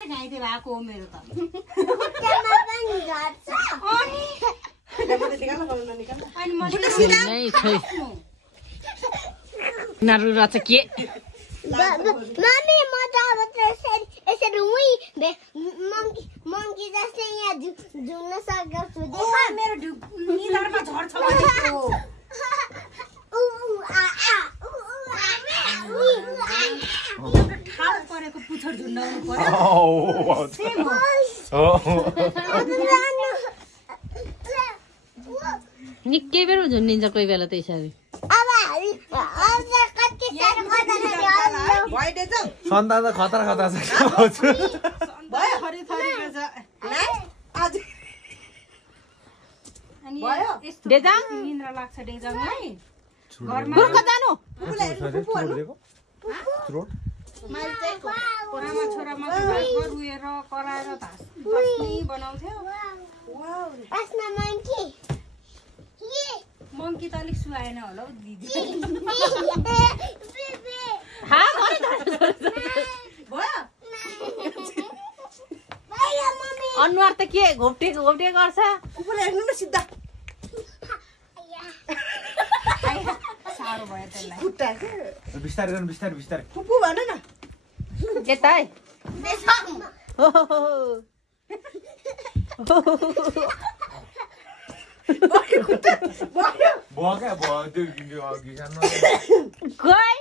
घाइते भएको हो मेरो त खुट्टामा पनि झर्छ नारु रहेछ के मम्मी म त अब यसरी उही मङ्की जस्तै यहाँ झुल्न सक्छु मेरो निधारमा झर्छ भनेको ठाउँ परेको पुछर झुन्डाउनु पर्यो निकै बेर झुन्डिन्छ कोही बेला त्यसरी सन्तान त खतरा खतरा छ निन्द्रा लाग्छ डेजाङलाई घरमा जानु छोरामा छोरामा रुएर कराएर बस्ने बनाउँथ्यो मङ्की त अलिक सुहाएन होला हौ दिदी अनुहार त के घोप्टे घोप्टे गर्छ हेर्नु न सिधा साह्रो भयो त्यसलाई बिस्तारै गर्नु बिस्तारै बिस्तारै पुपु भन न यता है भयो क्या भयो त्यो अघि खोइ